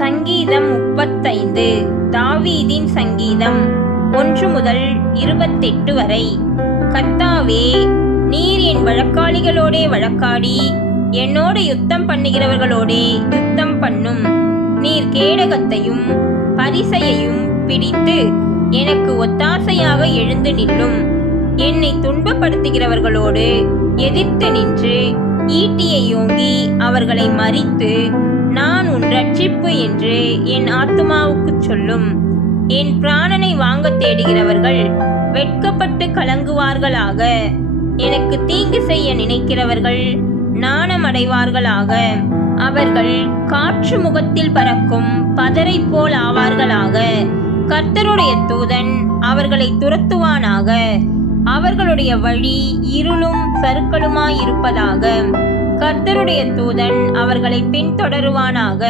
சங்கீதம் 35. தாவீதின் சங்கீதம் 1 முதல் 28 வரை. கர்த்தாவே, நீர் என் வழக்காளிகளோடே வழக்காடி என்னோடு யுத்தம் பண்ணுகிறவர்களோடே யுத்தம் பண்ணும். நீர் கேடகத்தையும் பரிசையையும் பிடித்து எனக்கு ஒத்தாசையாக எழுந்து நில்லும். என்னை துன்பப்படுத்துகிறவர்களோடு எதிர்த்து நின்று ஈட்டியை ஓங்கி அவர்களை மறித்து, நான் உன் ரட்சிப்பு என்று என் ஆத்துமாவுக்கு சொல்லும். என் பிராணனை வாங்க தேடுகிறவர்கள் வெட்கப்பட்டு கலங்குவார்களாக. எனக்கு தீங்கு செய்ய நினைக்கிறவர்கள் நாணமடைவார்களாக. அவர்கள் காற்று முகத்தில் பறக்கும் பதரை போல் ஆவார்களாக. கர்த்தருடைய தூதன் அவர்களை துரத்துவானாக. அவர்களுடைய வழி இருளும் சறுக்கலுமாயிருப்பதாக. கர்த்தருடைய தூதன் அவர்களை பின்தொடருவானாக.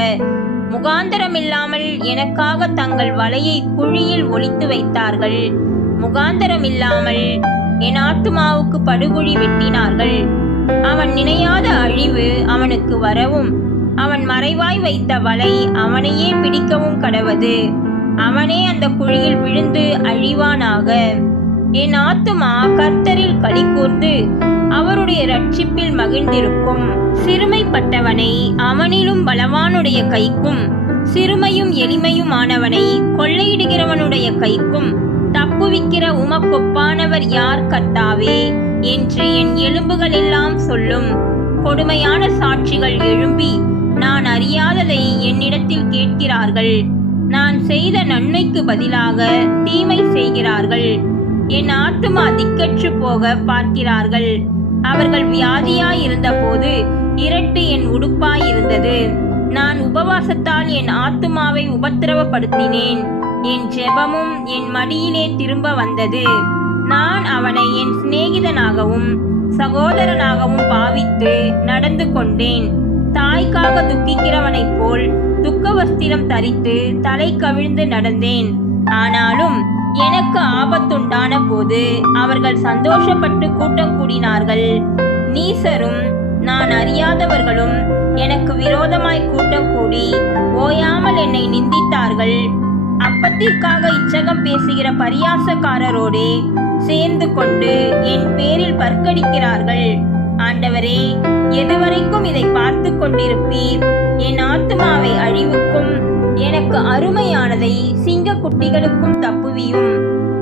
முகாந்தரமில்லாமல் எனக்காக தங்கள் வலையை குழியில் ஒளித்து வைத்தார்கள். முகாந்தரமில்லாமல் என் ஆத்துமாவுக்கு படுகுழி வெட்டினார்கள். அவன் நினையாத அழிவு அவனுக்கு வரவும், அவன் மறைவாய் வைத்த வலை அவனையே பிடிக்கவும் கடவது. அவனே அந்த குழியில் விழுந்து அழிவானாக. என் ஆத்துமா கர்த்தரில் களி கூர்ந்து அவருடைய ரட்சிப்பில் மகிழ்ந்திருக்கும். சிறுமைப்பட்டவனை அவனிலும் பலவானுடைய கைக்கும், சிறுமையும் எளிமையுமானவனை கொள்ளையிடுகிறவனுடைய கைக்கும் தப்புவிக்கிற உமக்கொப்பானவர் யார் கர்த்தாவே என்று என் எலும்புகள் எல்லாம் சொல்லும். கொடுமையான சாட்சிகள் எழும்பி நான் அறியாததை என்னிடத்தில் கேட்கிறார்கள். நான் செய்த நன்மைக்கு பதிலாக தீமை செய்கிறார்கள். என் ஆத்துமா திக்கற்று போக பார்க்கிறார்கள். அவர்கள் வியாதியாயிருந்த போது இரட்டு என் உடுப்பாயிருந்தது. நான் உபவாசத்தால் என் ஆத்துமாவை உபத்திரவப்படுத்தினேன். என் ஜெபமும் என் மடியிலே திரும்ப வந்தது. நான் அவனை என் சிநேகிதனாகவும் சகோதரனாகவும் பாவித்து நடந்து கொண்டேன். தாய்க்காக துக்கிக்கிறவனைப் போல் துக்க வஸ்திரம் தரித்து தலை கவிழ்ந்து நடந்தேன். ஆனாலும் எனக்கு ஆபத்துண்டான போது அவர்கள் சந்தோஷப்பட்டு கூட்டம் கூடினார்கள். நீசரும் நான் அறியாதவர்களும் எனக்கு விரோதமாய் கூட்டம் கூடி ஓயாமல் என்னை நிந்தித்தார்கள். அப்பத்திற்காக இச்சகம் பேசுகிற பரியாசக்காரரோடே சேர்ந்து கொண்டு என் பேரில் பற்கடிக்கிறார்கள். ஆண்டவரே, எதுவரைக்கும் இதை பார்த்து கொண்டிருப்பீர்? என் ஆத்துமாவை அழிவுக்கும் எனக்கு அருமையானதை சிங்க குட்டிகளுக்கும் தப்புவியும்.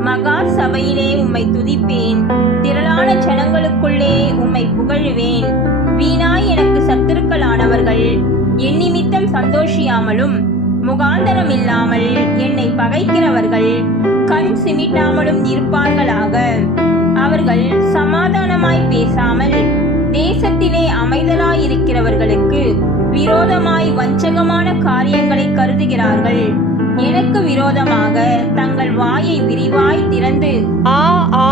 மகா சபையிலே உம்மை துதிப்பேன். திரளான ஜனங்களுக்குள்ளே உம்மை புகழுவேன். வீணாய் எனக்கு சத்துருக்களானவர்கள் என் நிமித்தம் சந்தோஷியாமலும், முகாந்தரம் இல்லாமல் என்னை பகைக்கிறவர்கள் கண் சிமிட்டாமலும் இருப்பார்களாக. அவர்கள் சமாதானமாய் பேசாமல் தேசத்திலே அமைதலாயிருக்கிறவர்களுக்கு விரோதமாய் வஞ்சகமான காரியங்களை கருதுகிறார்கள். எனக்கு விரோதமாக தங்கள் வாயை விரிவாய் திறந்து ஆ ஆ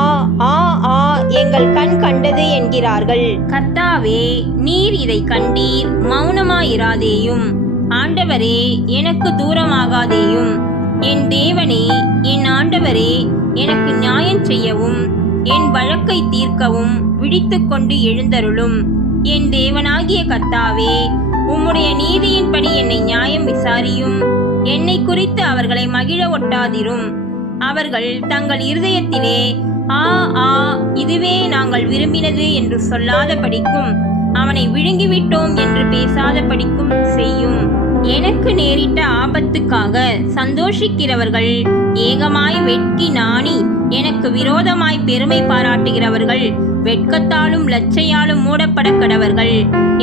ஆ ஆ எங்கள் கண் கண்டது என்கிறார்கள். கர்த்தாவே, நீர் இதை கண்டீர், மௌனமாயிராதேயும். ஆண்டவரே, எனக்கு தூரமாகாதேயும். என் தேவனே, என் ஆண்டவரே, எனக்கு நியாயம் செய்யவும் என் வழக்கை தீர்க்கவும் விழித்து கொண்டு எழுந்தருளும். என் தேவனாகிய கர்த்தாவே, உம்முடைய நீதியின்படி என்னை நியாயம் விசாரியும். என்னை குறித்து அவர்களை மகிழ ஒட்டாதிரும். அவர்கள் தங்கள் இருதயத்திலே ஆ ஆ இதுவே நாங்கள் விரும்பினது என்று சொல்லாத படிக்கும், அவனை விழுங்கிவிட்டோம் என்று பேசாத படிக்கும் செய்யும். எனக்கு நேரிட்ட ஆபத்துக்காக சந்தோஷிக்கிறவர்கள் ஏகமாய் வெட்கி நாணி எனக்கு விரோதமாய் பெருமை பாராட்டுகிறவர்கள் வெட்கத்தாலும் லச்சையாலும் மூடப்பட கடவர்கள்.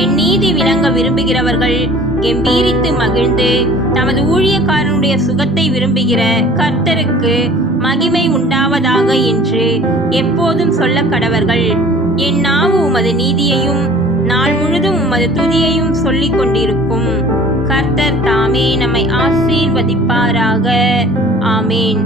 என் நீதி விளங்க விரும்புகிறவர்கள் கெம்பீரித்து மகிழ்ந்து தமது ஊழியக்காரனுடைய சுகத்தை விரும்புகிற கர்த்தருக்கு மகிமை உண்டாவதாக என்று எப்போதும் சொல்ல கடவர்கள். என் நாவு உமது நீதியையும் நாள் முழுதும் உமது துதியையும் சொல்லிக் கொண்டிருக்கும். கர்த்தர் தாமே நம்மை ஆசீர்வதிப்பாராக. ஆமேன்.